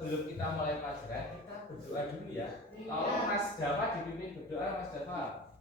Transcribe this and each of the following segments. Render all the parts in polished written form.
Sebelum kita mulai pelajaran, kita berdoa dulu ya. Tolong Mas Dava dipimpin berdoa, Mas Dava.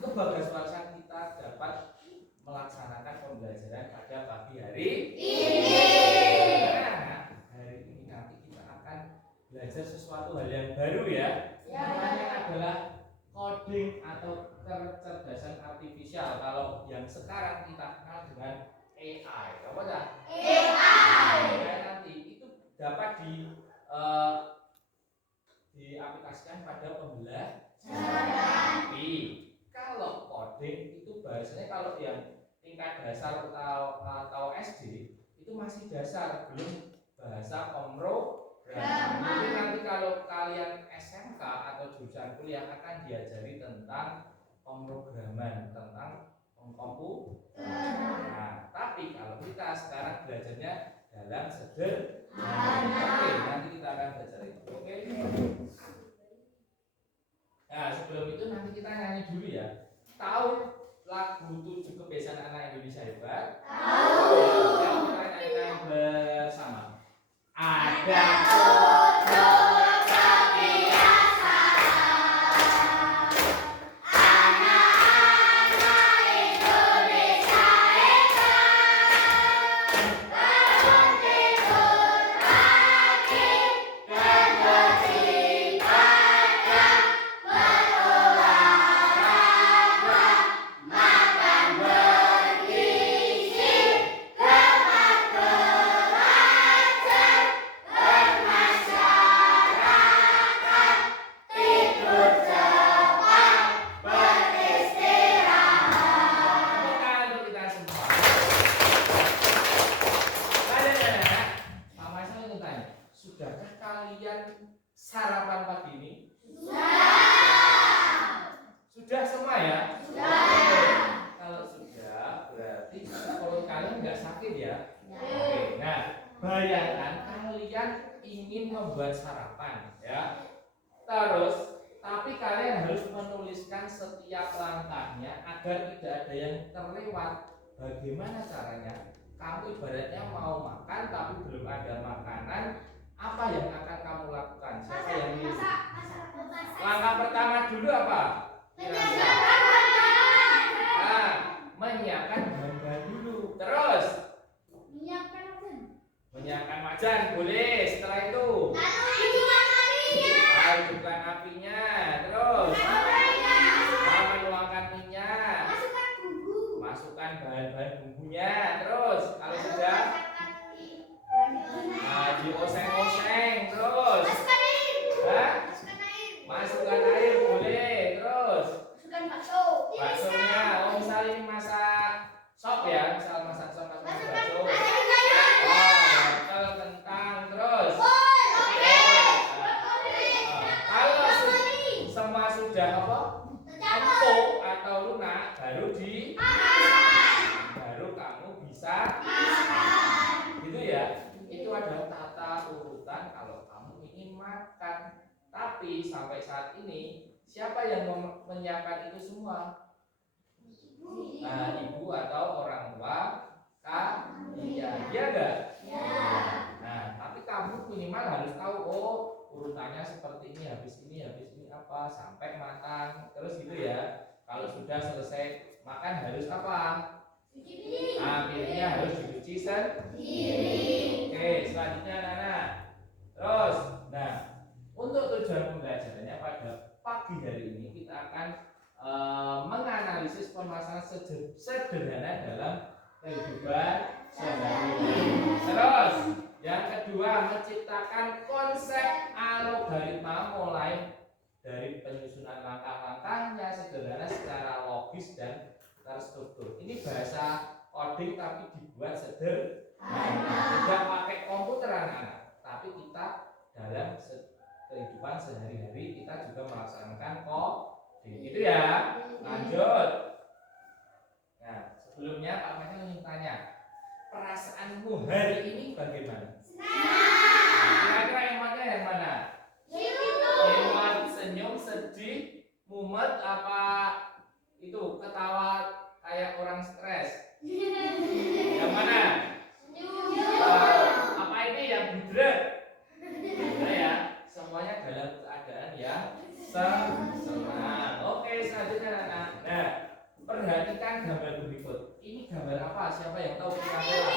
Kebahagiaan kita dapat melaksanakan pembelajaran pada pagi hari ini. Nah, hari ini nanti kita akan belajar sesuatu hal yang baru ya. Namanya adalah coding atau kecerdasan artifisial. Kalau yang sekarang kita kenal dengan AI. Apa dah? AI. Nanti itu dapat diaplikasikan pada pembelajaran. Tapi kalau coding itu bahasanya kalau yang tingkat dasar atau SD itu masih dasar, belum bahasa pemrograman. Nanti kalau kalian SMK atau jurusan kuliah akan diajari tentang pemrograman, tentang komputer. Nah, tapi kalau kita sekarang belajarnya dalam sederhana. Oke, nanti kita akan belajar itu. Oke. Nah, sebelum itu nanti kita nyanyi dulu ya. Tahu lagu 7 Kebiasaan Anak Indonesia Hebat? Tahu. Ya, kita nyanyikan bersama. Ada 7 kebiasaan anak-anak Indonesia hebat. Bangun tidur pagi dan beribadah, berolahraga, makan bergizi, gemar belajar, bermasyarakat, tidur cepat, beristirahat. Bukan untuk kita semua. Anak-anak, Pak Maisal ingin tanya, sudahkah kalian sarapan pagi ini? Sudah semua ya? Kalau sudah, berarti perut kalian nggak sakit ya? Oke. Nah, bayangkan kalian ingin membuat sarapan, ya. Terus, tapi kalian harus menuliskan setiap langkahnya agar tidak ada yang terlewat. Bagaimana caranya? Kamu ibaratnya mau makan tapi belum ada makanan, apa yang akan kamu lakukan? Siapa yang ini? Langkah pertama dulu apa? Nah, menyiapkan bahan-bahan dulu. Terus menyiapkan wajan, boleh. Setelah itu hidupkan apinya. Terus menuangkan minyak, masukkan bahan-bahan bumbunya. Terus kalau sudah dioseng-oseng makan. Tapi sampai saat ini siapa yang menyiapkan itu semua? Nah, ibu atau orang tua kalian, iya enggak? Ya. Nah, tapi kamu minimal harus tahu, oh urutannya seperti ini, habis ini apa, sampai matang, terus gitu ya. Kalau sudah selesai makan harus apa? Cuci piring. Nah, piringnya harus dicuci sendiri. Oke, selanjutnya anak-anak. Terus, nah, untuk tujuan pembelajarannya pada pagi hari ini kita akan menganalisis permasalahan sederhana dalam kehidupan sehari-hari. Terus, yang kedua menciptakan konsep algoritma mulai dari penyusunan langkah-langkahnya sederhana secara logis dan terstruktur. Ini bahasa coding tapi dibuat sederhana. Tidak pakai komputer anak-anak, tapi kita dalam kehidupan sehari-hari kita juga melaksanakan coding. Itu ya. Lanjut. Nah, sebelumnya Pak Michael ingin tanya, perasaanmu hari ini bagaimana? Kira-kira ematnya yang mana? Emat, senyum, sedih, mumet, apa itu ketawa kayak orang stres? Yang mana? Apa ini yang budrek? Nah ya, semuanya dalam keadaan yang senang. Oke, selanjutnya anak. Nah, perhatikan gambar berikut. Ini gambar apa? Siapa yang tahu kira-kira?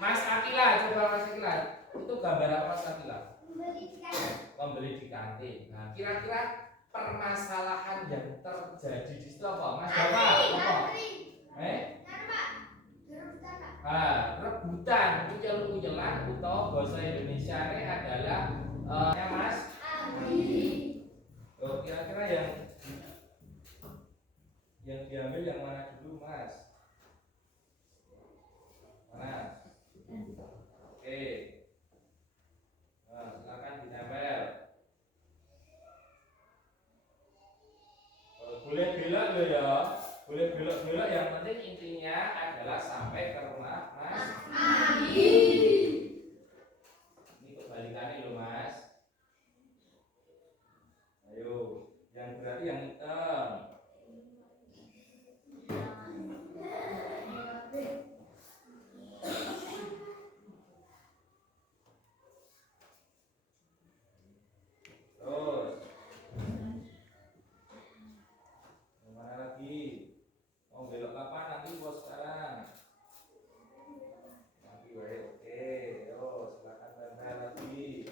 Mas Akila, coba Mas Akila. Itu gambar apa Mas Akila? Membeli di kantin. Nah, kira-kira permasalahan yang terjadi di situ apa? Mas Bapak, apa? Rebutan, ucel-ucelan atau bahasa Indonesia ini adalah Mas Oh, kira-kira yang diambil yang mana dulu, Mas? Mana? Oke. Nah, silakan ditempel. Boleh belok loh ya. Boleh belok-belok, yang penting intinya adalah sampai ke rumah Mas Adi. Ini kebalikannya loh, Mas. Ayo, yang berarti yang hitam. Terus kemana lagi? Mau belok kapan nanti bos sekarang? Nanti wae, oke. Yo, silakan tempel lagi.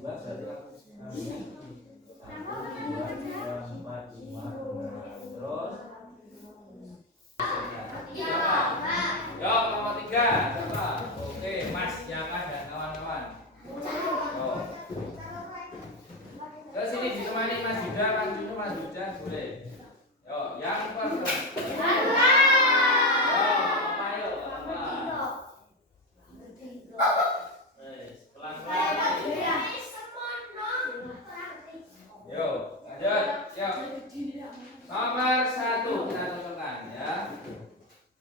2 berarti kambingnya 1, 2, 3, 4, 5, 6. Terus siapa? Yo, nomor 3 siapa? Oke, Mas siapa dan kawan-kawan? Yo. Ke sini ditemani Mas Yuda, Mas Juno, Mas Hujan boleh. Yo, yang pertama. Nomor 1 kita tentukan ya.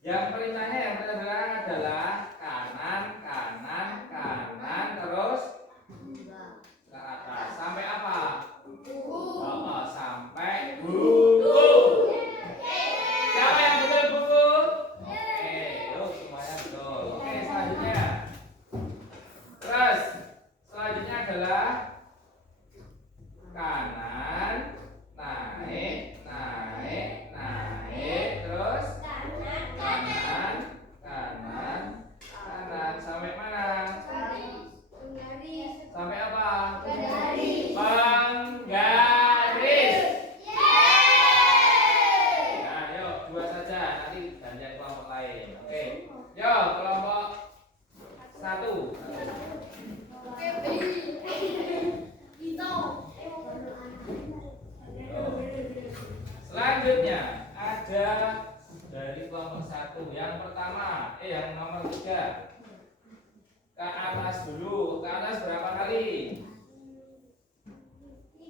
Yang perintahnya yang pertama adalah kanan, kanan, kanan terus ke atas sampai apa? Oh, sampai buku. Siapa yang betul buku? Oke, yuk semuanya betul. Oke, selanjutnya. Terus selanjutnya adalah kanan, naik, naik, naik, terus kanan, kanan, kanan sampai mana? Sampai apa? Penggaris. Nah, yuk 2 saja. Nanti gantian kelompok lain. Oke. Yuk kelompok 1. Selanjutnya ada dari kelompok 1 yang pertama, yang nomor 3 ke atas dulu. Ke atas berapa kali?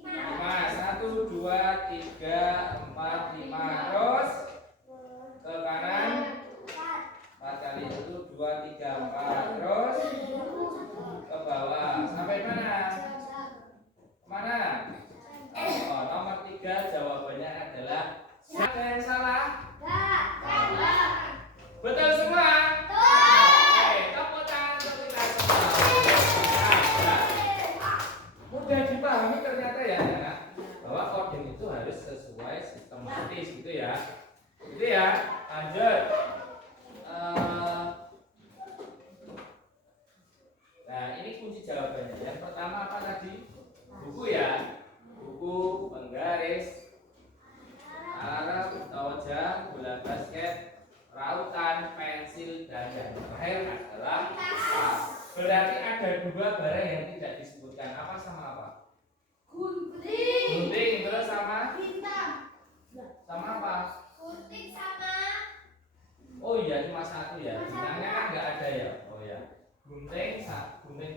5. 1, 2, 3, 4, 5. Terus ke kanan 4 kali. 1, 2, 3, 4. Terus ke bawah sampai mana? Mana? Oh, nomor 3 jawabannya adalah siapa yang salah? Betul semua? Oke, tepuk tangan untuk kita semua. Mudah dipahami ternyata ya, anak, bahwa coding itu harus sesuai sistematis gitu ya. Gitu ya. Lanjut. Nah, ini kunci jawabannya. Yang pertama apa tadi? Buku ya. Buku, penggaris, alat atau jam, bola basket, rautan, pensil, dan yang terakhir adalah berarti ada 2 barang yang tidak disebutkan. Apa sama apa? Gunting terus sama? Bintang. Sama apa? Gunting sama. Oh iya, cuma 1 ya. Bintangnya kan nggak ada ya. Oh ya. Gunting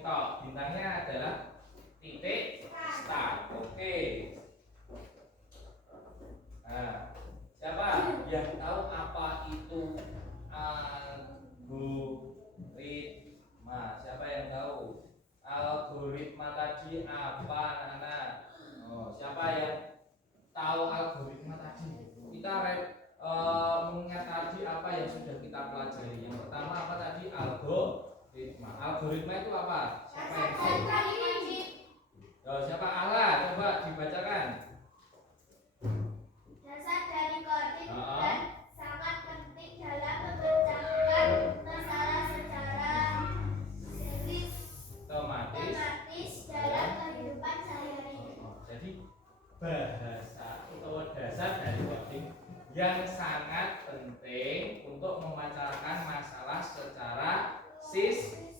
tok. Bintangnya adalah titik start. Oke. Nah, siapa yang tahu apa itu algoritma? Siapa yang tahu algoritma tadi apa, anak-anak? Oh, siapa yang tahu algoritma tadi? Kita mengingat tadi apa yang sudah kita pelajari. Yang pertama apa tadi? Algoritma. Algoritma itu apa? Siapa yang tahu? Siapa? Allah, coba dibacakan. Dasar dari coding dan sangat penting dalam memecahkan masalah secara sistematis dalam kehidupan sehari-hari. Jadi bahasa atau dasar dari coding yang sangat penting untuk memecahkan masalah secara sistematis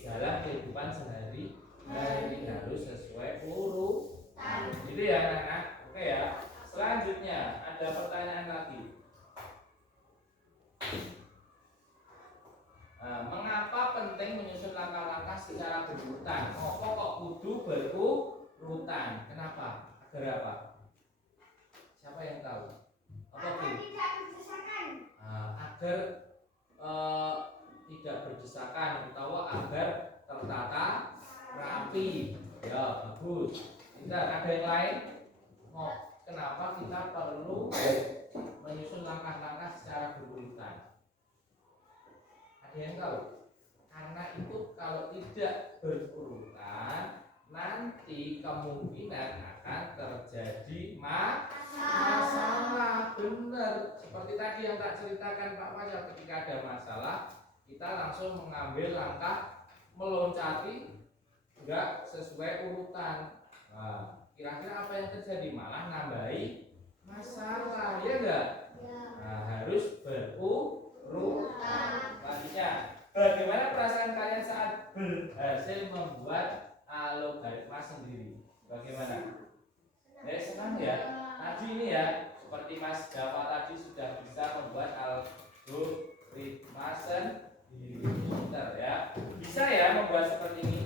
dalam kehidupan sehari-hari. Ini harus sesuai urutan. Gitu ya anak-anak. Oke ya. Selanjutnya ada pertanyaan lagi. Mengapa penting menyusun langkah-langkah secara berurutan? Kok kudu berurutan? Kenapa? Agar apa? Siapa yang tahu? Apa Agar tidak berdesakan. Agar tidak berdesakan atau agar tertata rapi. Ya, bagus. Ada yang lain? Kenapa kita perlu menyusun langkah-langkah secara berurutan? Ada yang tahu? Karena itu kalau tidak berurutan, nanti kemungkinan akan terjadi masalah. Benar. Seperti tadi yang tak ceritakan Pak Fajar, ketika ada masalah, kita langsung mengambil langkah meloncati enggak sesuai urutan. Nah, kira-kira apa yang terjadi? Malah nambahi masalah, ya enggak? Nah, harus berurutan. Selanjutnya, bagaimana perasaan kalian saat berhasil membuat logaritma sendiri? Bagaimana? Ya, senang ya. Tadi ini ya, seperti Mas Dava tadi sudah bisa membuat algoritma sendiri. Bentar ya. Bisa ya membuat seperti ini?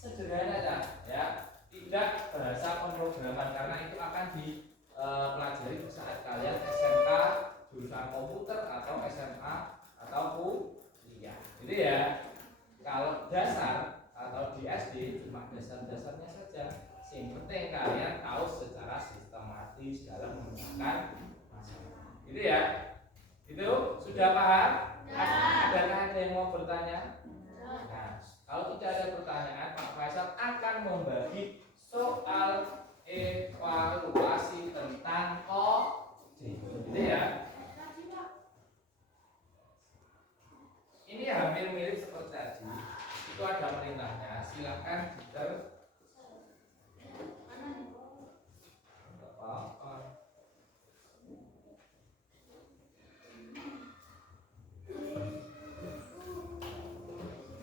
Sederhana aja ya. Tidak bahasa pemrograman karena itu akan dipelajari saat kalian SMK jurusan komputer atau SMA atau kuliah. Gitu ya. Kalau dasar atau di SD cuma dasar-dasarnya saja. Yang penting kalian tahu secara sistematis dalam memecahkan masalah. Gitu ya. Itu sudah paham? Adakah ada yang mau bertanya? Nah, kalau tidak ada pertanyaan, Pak Faisal akan membagi soal evaluasi tentang coding. Gitu ya. Ini hampir mirip seperti tadi. Itu ada perintahnya. Silakan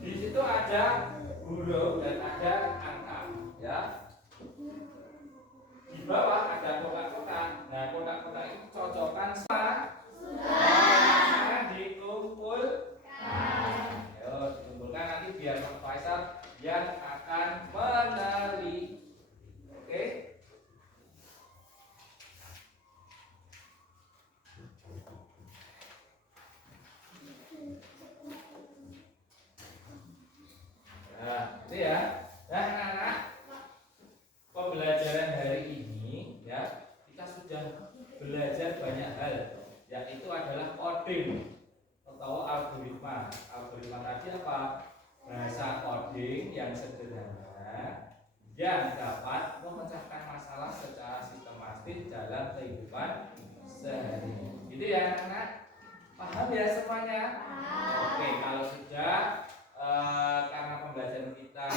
di situ ada huruf dan ada angka, ya. Di bawah ada kotak-kotak. Nah, kotak-kotak itu cocokkan sama. Sekarang dikumpulkan. Ayo dikumpulkan nanti biar Pak Faisal yang akan meneliti. Oke? Nah, itu ya. Nah, anak-anak, pembelajaran hari ini ya, kita sudah belajar banyak hal, yaitu adalah coding atau algoritma. Algoritma tadi apa? Bahasa coding yang sederhana yang dapat memecahkan masalah secara sistematis dalam kehidupan sehari-hari. Gitu ya, anak-anak? Paham ya semuanya? Oke, kalau sudah karena pembelajaran kita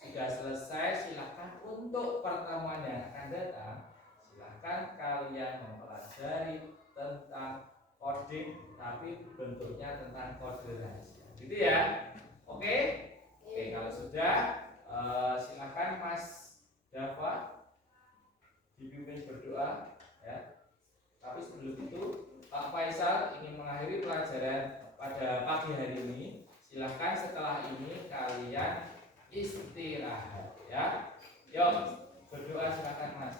sudah selesai, silakan untuk pertemuan yang akan datang, silakan kalian mempelajari tentang coding, tapi bentuknya tentang kode rahasia. Gitu ya? Oke? Oke, kalau sudah silakan Mas Dava dipimpin berdoa ya. Tapi sebelum itu Pak Faisal ingin mengakhiri pelajaran pada pagi hari ini. Silahkan setelah ini kalian istirahat ya. Yuk berdoa silakan Mas.